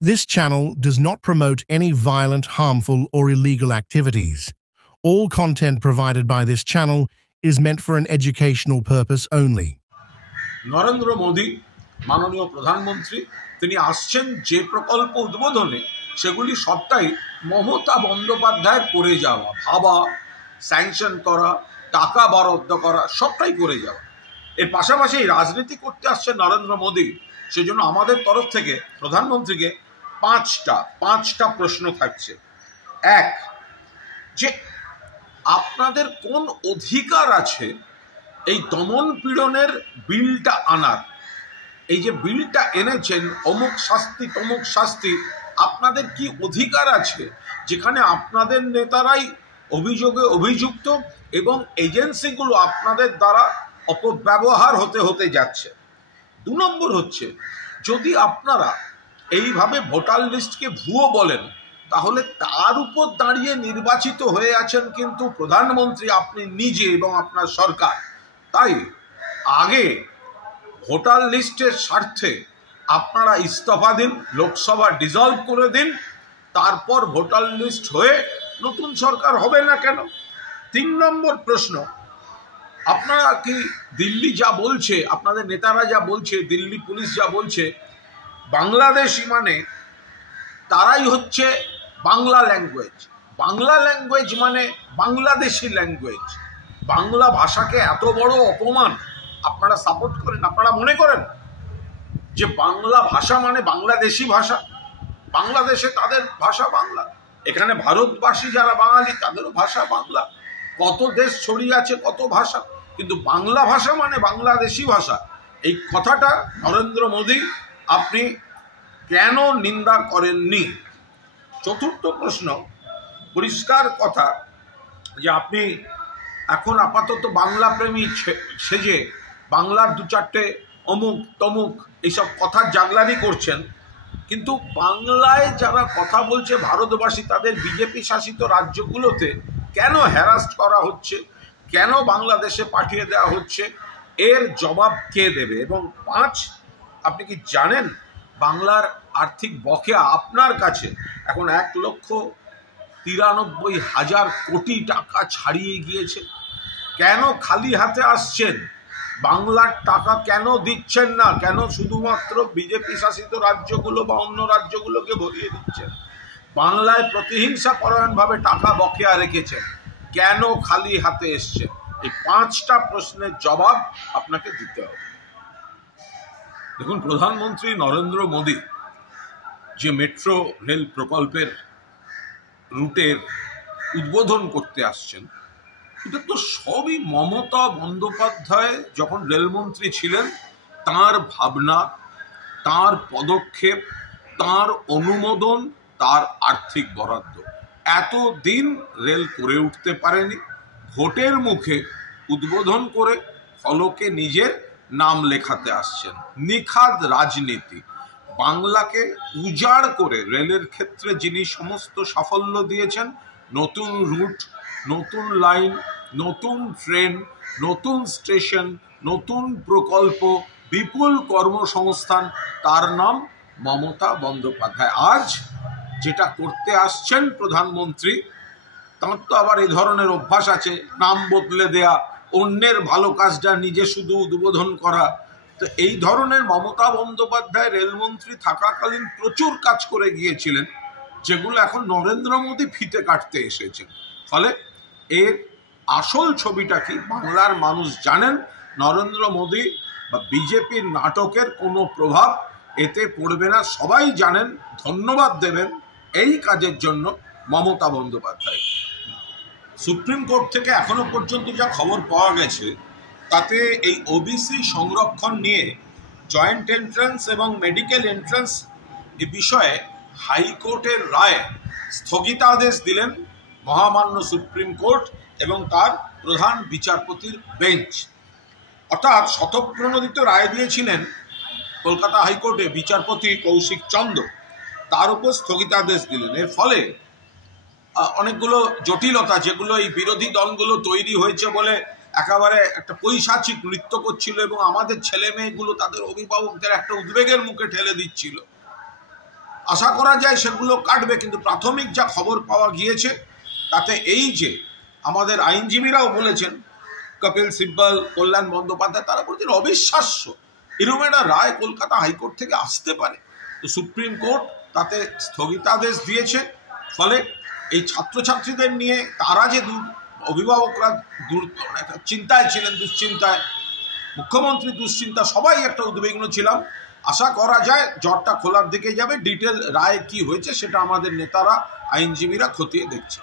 This channel does not promote any violent, harmful, or illegal activities. All content provided by this channel is meant for an educational purpose only. Narendra Modi মাননীয় প্রধানমন্ত্রী তিনি আসছেন যে প্রকল্প উদ্বোধনে সেগুলি সবটাই মমতা বন্দ্যোপাধ্যায়ের করে যাওয়া, ভাবা, স্যাংশন করা, টাকা বরাদ্দ করা, সবটাই করে যাওয়া। এর পাশাপাশি রাজনীতি করতে আসছেন নরেন্দ্র মোদী, সেজন্য আমাদের তরফ থেকে প্রধানমন্ত্রীকে পাঁচটা প্রশ্ন থাকছে। এক, যে আপনাদের কোন অধিকার আছে এই দমন পীড়নের বিলটা আনার? এই যে বিলটা এনেছেন, অমুক শাস্তি তমুক শাস্তি, আপনাদের কি অধিকার আছে যেখানে আপনাদের নেতারাই অভিযোগে অভিযুক্ত এবং এজেন্সিগুলো আপনাদের দ্বারা অপব্যবহার হতে যাচ্ছে? 2 নম্বর হচ্ছে, যদি আপনারা এইভাবে ভোটার লিস্টকে ভুয়ো বলেন, তাহলে তার উপর দাঁড়িয়ে নির্বাচিত হয়ে আছেন কিন্তু প্রধানমন্ত্রী আপনি নিজে এবং আপনার সরকার। তাই আগে ভোটার লিস্টের স্বার্থে আপনারা ইস্তফা দিন, লোকসভা ডিসলভ করে দিন, তারপর ভোটার লিস্ট হয়ে নতুন সরকার হবে না কেন? 3 নম্বর প্রশ্ন, আপনারা কি দিল্লি যা বলছে, আপনাদের নেতারা যা বলছে, দিল্লি পুলিশ যা বলছে, বাংলাদেশি মানে তারাই হচ্ছে বাংলা ল্যাঙ্গুয়েজ, বাংলা ল্যাঙ্গুয়েজ মানে বাংলাদেশি ল্যাঙ্গুয়েজ, বাংলা ভাষাকে এত বড় অপমান আপনারা সাপোর্ট করেন? আপনারা মনে করেন যে বাংলা ভাষা মানে বাংলাদেশি ভাষা? বাংলাদেশে তাদের ভাষা বাংলা, এখানে ভারতবাসী যারা বাঙালি তাদেরও ভাষা বাংলা, কত দেশ ছড়িয়ে আছে কত ভাষা, কিন্তু বাংলা ভাষা মানে বাংলাদেশি ভাষা। এই কথাটা নরেন্দ্র মোদী আপনি কেন নিন্দা করেননি? 4র্থ প্রশ্ন, পরিষ্কার কথা যে আপনি এখন আপাতত বাংলা প্রেমী সেজে বাংলার 2-4টে অমুক তমুক এইসব কথার জাগলানি করছেন, কিন্তু বাংলায় যারা কথা বলছে ভারতবাসী, তাদের বিজেপি শাসিত রাজ্যগুলোতে কেন হ্যারাস্ট করা হচ্ছে, কেন বাংলাদেশে পাঠিয়ে দেওয়া হচ্ছে, এর জবাব কে দেবে? এবং 5, আপনি কি জানেন বাংলার আর্থিক বকেয়া আপনার কাছে এখন 1,93,000 কোটি টাকা ছাড়িয়ে গিয়েছে? কেন খালি হাতে আসছেন? বাংলার টাকা কেন দিচ্ছেন না? কেন শুধুমাত্র বিজেপি শাসিত রাজ্যগুলো বা অন্য রাজ্যগুলোকে ভরিয়ে দিচ্ছেন? বাংলায় প্রতিহিংসা পরায়ণভাবে টাকা বকেয়া রেখেছেন, কেন খালি হাতে এসছেন? এই 5টা প্রশ্নের জবাব আপনাকে দিতে হবে। দেখুন, প্রধানমন্ত্রী নরেন্দ্র মোদী যে মেট্রো রেল প্রকল্পের রুটের উদ্বোধন করতে আসছেন, এটা তো সবই মমতা বন্দ্যোপাধ্যায় যখন রেলমন্ত্রী ছিলেন তার ভাবনা, তার পদক্ষেপ, তার অনুমোদন, তার আর্থিক বরাদ্দ। এতদিন রেল করে উঠতে পারেনি, ভোটের মুখে উদ্বোধন করে ফলকে নিজের নাম লেখাতে আসছেন। নিখাদ রাজনীতি, বাংলাকে উজাড় করে রেলের ক্ষেত্রে যিনি সমস্ত সাফল্য দিয়েছেন, নতুন রুট, নতুন লাইন, নতুন ট্রেন, নতুন স্টেশন, নতুন প্রকল্প, বিপুল কর্মসংস্থান, তার নাম মমতা বন্দ্যোপাধ্যায়। আজ যেটা করতে আসছেন প্রধানমন্ত্রী, তার তো আবার এই ধরনের অভ্যাস আছে, নাম বদলে দেয়া, অন্যের ভালো কাজটা নিজে শুধু উদ্বোধন করা। তো এই ধরনের মমতা বন্দ্যোপাধ্যায় রেলমন্ত্রী থাকাকালীন প্রচুর কাজ করে গিয়েছিলেন, যেগুলো এখন নরেন্দ্র মোদী ফিতে কাটতে এসেছেন। ফলে এর আসল ছবিটা কি বাংলার মানুষ জানেন। নরেন্দ্র মোদী বা বিজেপির নাটকের কোনো প্রভাব এতে পড়বে না, সবাই জানেন। ধন্যবাদ দেবেন এই কাজের জন্য মমতা বন্দ্যোপাধ্যায়। সুপ্রিম কোর্ট থেকে এখনো পর্যন্ত যা খবর পাওয়া গেছে, তাতে এই ওবিসি সংরক্ষণ নিয়ে জয়েন্ট এন্ট্রান্স এবং মেডিকেল এন্ট্রান্স এ বিষয়ে হাইকোর্টের রায় স্থগিতাদেশ দিলেন মহামান্য সুপ্রিম কোর্ট এবং তার প্রধান বিচারপতির বেঞ্চ। অর্থাৎ স্বতঃপ্রণোদিত রায় দিয়েছিলেন কলকাতা হাইকোর্টে বিচারপতি কৌশিক চন্দ্র, তার উপর স্থগিতাদেশ দিলেন। এর ফলে অনেকগুলো জটিলতা, যেগুলো এই বিরোধী দলগুলো তৈরি হয়েছে বলে একেবারে একটা পৈশাচিক নৃত্য করছিল এবং আমাদের ছেলে মেয়েগুলো তাদের অভিভাবকদের একটা উদ্বেগের মুখে ঠেলে দিচ্ছিল, আশা করা যায় সেগুলো কাটবে, কিন্তু প্রাথমিক যা খবর পাওয়া গিয়েছে তাতে এই যে আমাদের আইনজীবীরাও বলেছেন, কপিল সিব্বল, কল্যাণ বন্দ্যোপাধ্যায়, তারা বলছেন অবিশ্বাস্য এরকম একটা রায় কলকাতা হাইকোর্ট থেকে আসতে পারে। তো সুপ্রিম কোর্ট তাতে স্থগিতাদেশ দিয়েছে। ফলে এই ছাত্রছাত্রীদের নিয়ে তারা যে অভিভাবকরা চিন্তায় ছিলেন, দুশ্চিন্তায়, মুখ্যমন্ত্রী দুশ্চিন্তা, সবাই একটা উদ্বিগ্ন ছিলাম। আশা করা যায় জটটা খোলার দিকে যাবে। ডিটেল রায় কি হয়েছে সেটা আমাদের নেতারা, আইনজীবীরা খতিয়ে দেখছে।